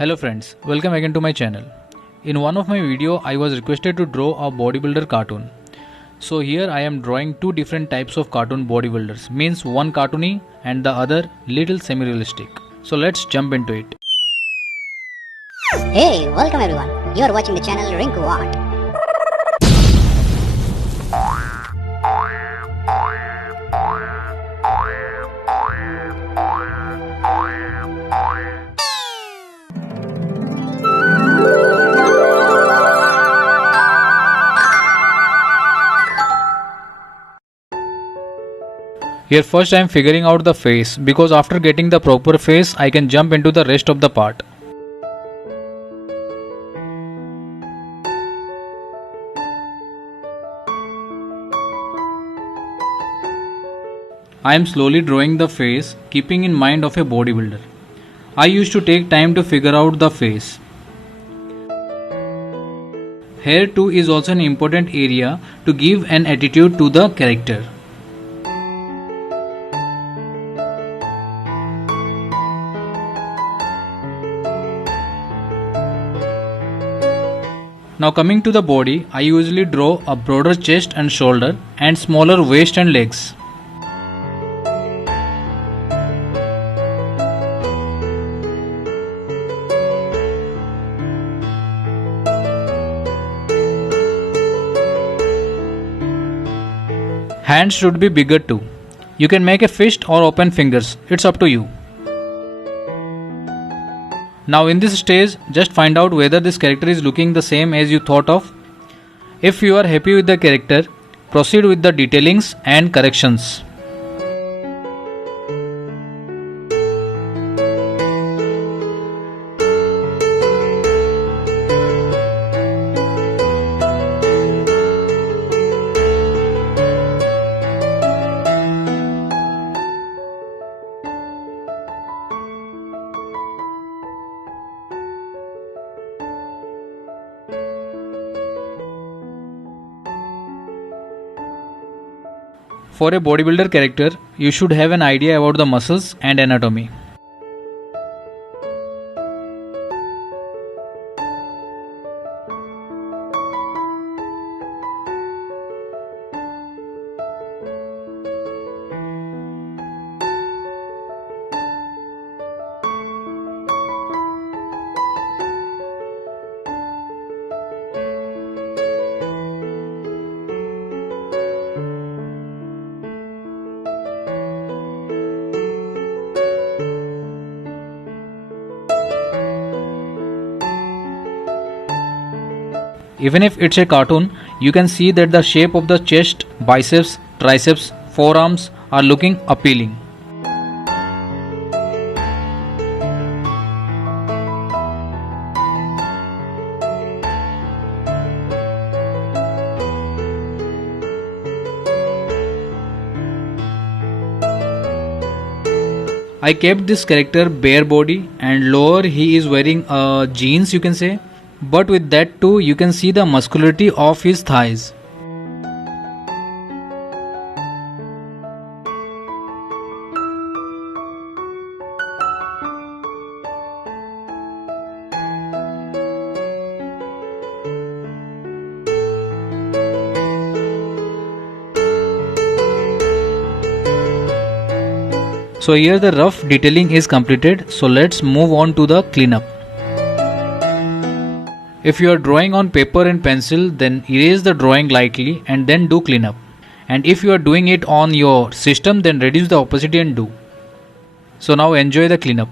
Hello friends, welcome again to my channel. In one of my video I was requested to draw a bodybuilder cartoon. So here I am drawing two different types of cartoon bodybuilders, means one cartoony and the other little semi-realistic. So let's jump into it. Hey, welcome everyone. You are watching the channel Rinku Art. Here first I am figuring out the face because after getting the proper face I can jump into the rest of the part. I am slowly drawing the face keeping in mind of a bodybuilder. I used to take time to figure out the face. Hair too is also an important area to give an attitude to the character. Now coming to the body, I usually draw a broader chest and shoulder and smaller waist and legs. Hands should be bigger too. You can make a fist or open fingers, it's up to you. Now in this stage, just find out whether this character is looking the same as you thought of. If you are happy with the character, proceed with the detailings and corrections. For a bodybuilder character, you should have an idea about the muscles and anatomy. Even if it's a cartoon, you can see that the shape of the chest, biceps, triceps, forearms are looking appealing. I kept this character bare body and lower he is wearing jeans, you can say. But with that too you can see the muscularity of his thighs. So here the rough detailing is completed, so let's move on to the cleanup. If you are drawing on paper and pencil, then erase the drawing lightly and then do cleanup. And if you are doing it on your system, then reduce the opacity and do. So now enjoy the cleanup.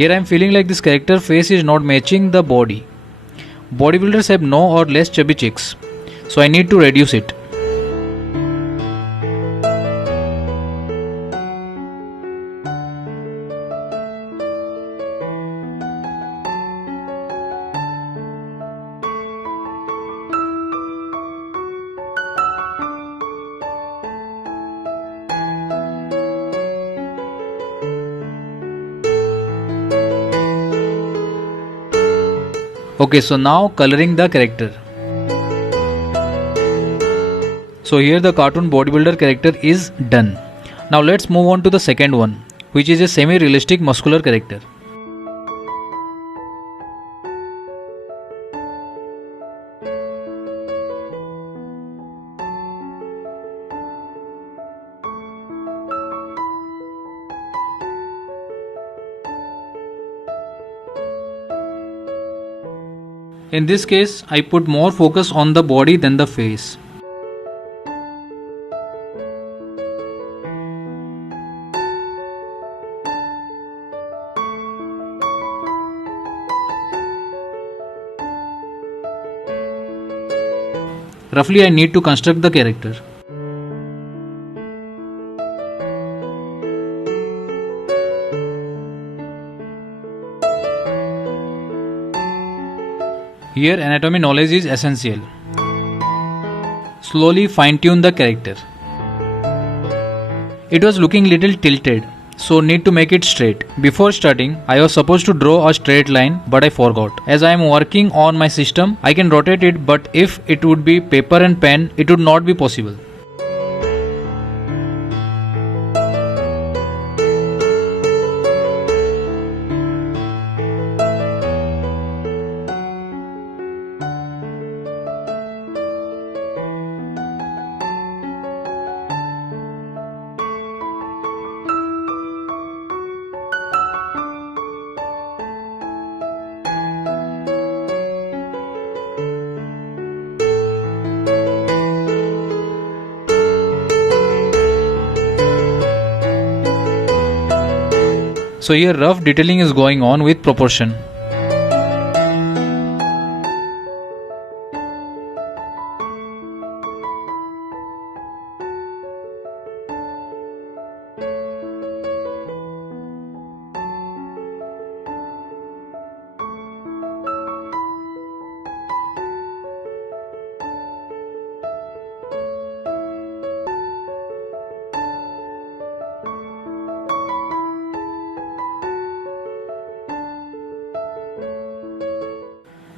Here I am feeling like this character face is not matching the body. Bodybuilders have no or less chubby cheeks, so I need to reduce it. Okay, so now coloring the character. So here the cartoon bodybuilder character is done. Now let's move on to the second one, which is a semi-realistic muscular character. In this case, I put more focus on the body than the face. Roughly, I need to construct the character. Here anatomy knowledge is essential. Slowly fine tune the character. It was looking little tilted, so need to make it straight. Before starting, I was supposed to draw a straight line, but I forgot. As I am working on my system, I can rotate it, but if it would be paper and pen, it would not be possible. So here rough detailing is going on with proportion.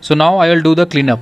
So now I will do the cleanup.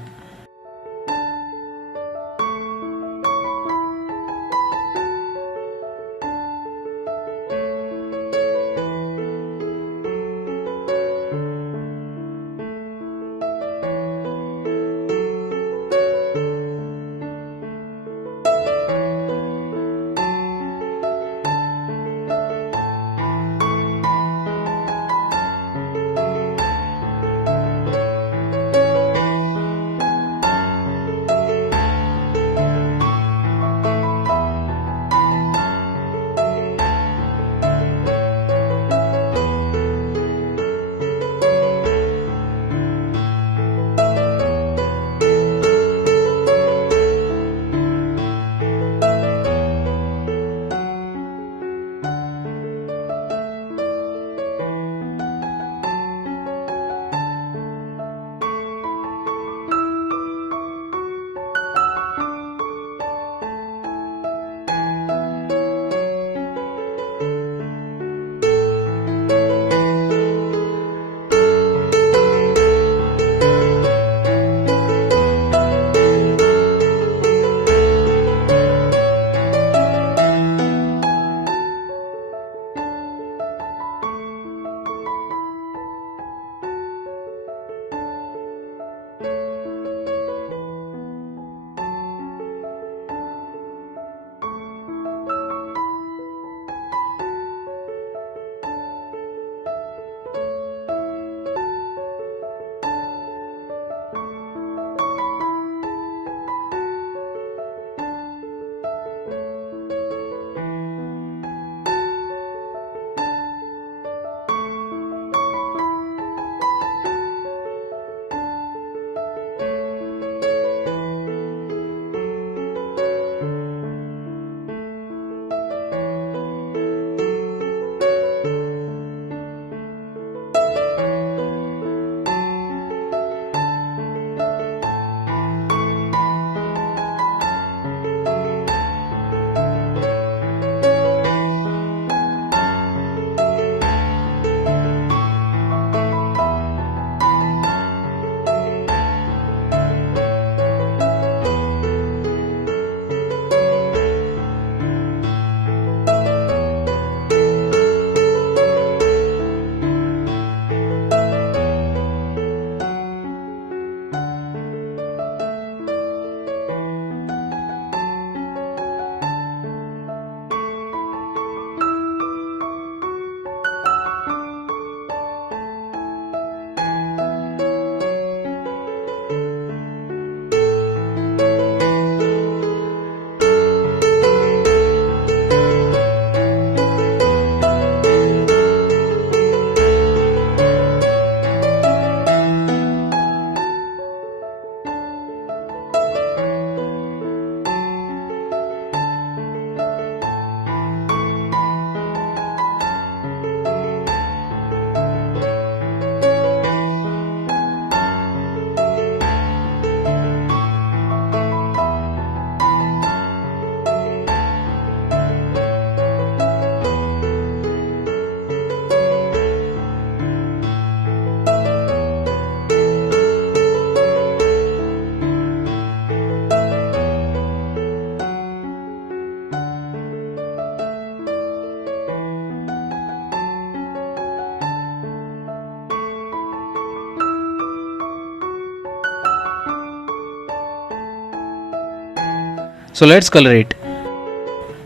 So let's color it.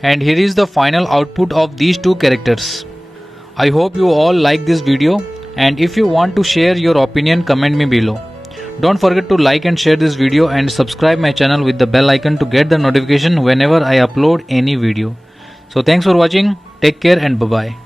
And here is the final output of these two characters. I hope you all like this video, and if you want to share your opinion, comment me below. Don't forget to like and share this video and subscribe my channel with the bell icon to get the notification whenever I upload any video. So thanks for watching, take care and bye bye.